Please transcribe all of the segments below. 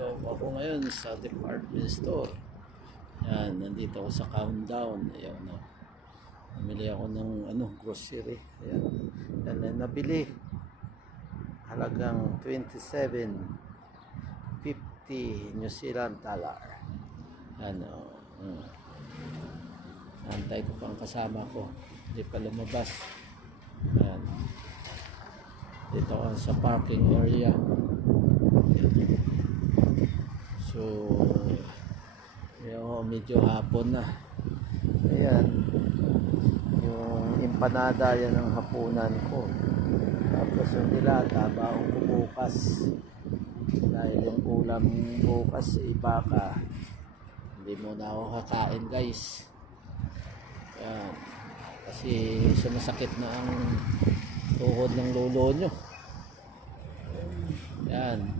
Nandito ako ngayon sa department store. Yan, nandito ako sa Countdown. Ayan, no. Namili ako ng grocery. Ayan. Yan na nabili. Halagang 27.50 New Zealand dollar. Ano, antay ko pang kasama ko. Hindi pa lumabas. Ayan. Dito ako sa parking area. So, medyo hapon na. Ayan. Yung empanada, yan ang hapunan ko. Tapos yung dilata, baong ko bukas. Dahil yung ulam bukas, baka. Hindi muna ako kakain, guys. Ayan. Kasi sumasakit na ang tuhod ng lolo nyo. Yan.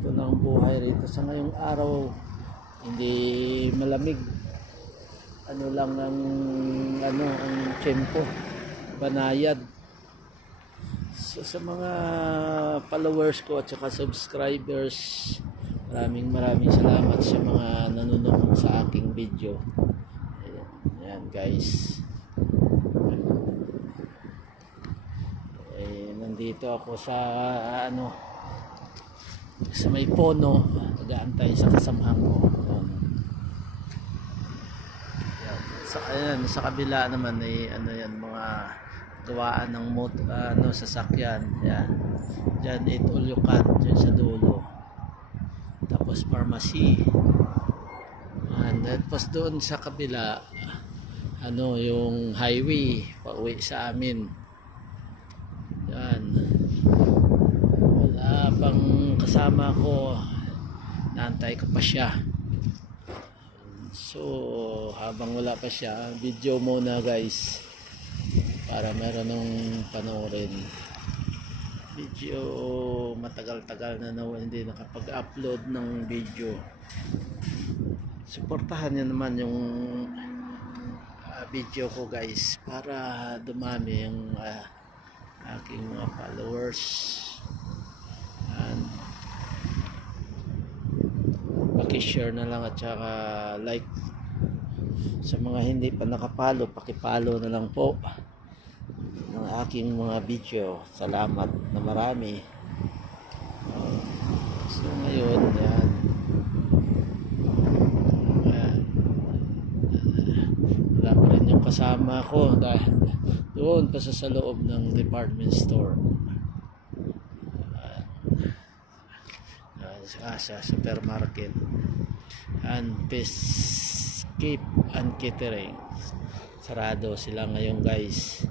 Ito na ang buhay rito sa ngayong araw. Hindi malamig. Ano lang ang tempo. Banayad. So, sa mga followers ko at saka subscribers, maraming salamat sa mga nanonood sa aking video. Ayan guys. Nandito ako sa sa may Pono, nag-aantay sa kasamahan ko. Sa kabila naman ay mga gawaan ng sasakyan. Yan. Diyan it all you can dyan sa dulo. Tapos pharmacy. And tapos doon sa kabila yung highway pauwi sa amin. Yan. Wala pang kasama ko, naantay ko pa siya. So habang wala pa siya, video muna guys para meron ng panoorin. Video matagal-tagal na hindi nakapag-upload ng video. Suportahan niyo naman yung video ko guys para dumami yung aking mga followers. And paki-share na lang at saka like. Sa mga hindi pa nakapalo, paki-follow na lang po ng aking mga video. Salamat na marami. So ngayon yan. Wala pa rin yung kasama ko dahil doon pa sa loob ng department store. Sa supermarket. And Escape and Catering. Sarado sila ngayon guys.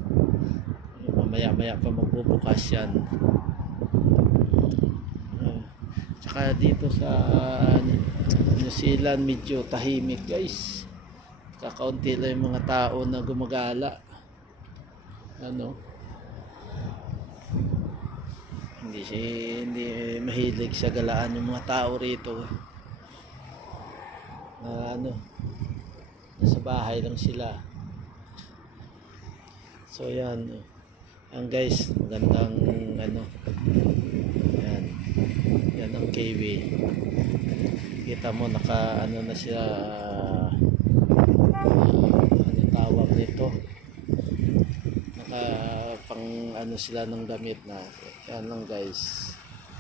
Mamaya pa magbubukas yan. Tsaka dito sa New Zealand medyo tahimik guys. Kakaunti lang yung mga tao na gumagala. Hindi mahilig sa galaan yung mga tao rito. Nasa bahay lang sila. So yan. Ang guys, magandang yan ang KV. Kita mo naka na sila tawag nito. Naka pang sila ng damit na. Yan lang guys.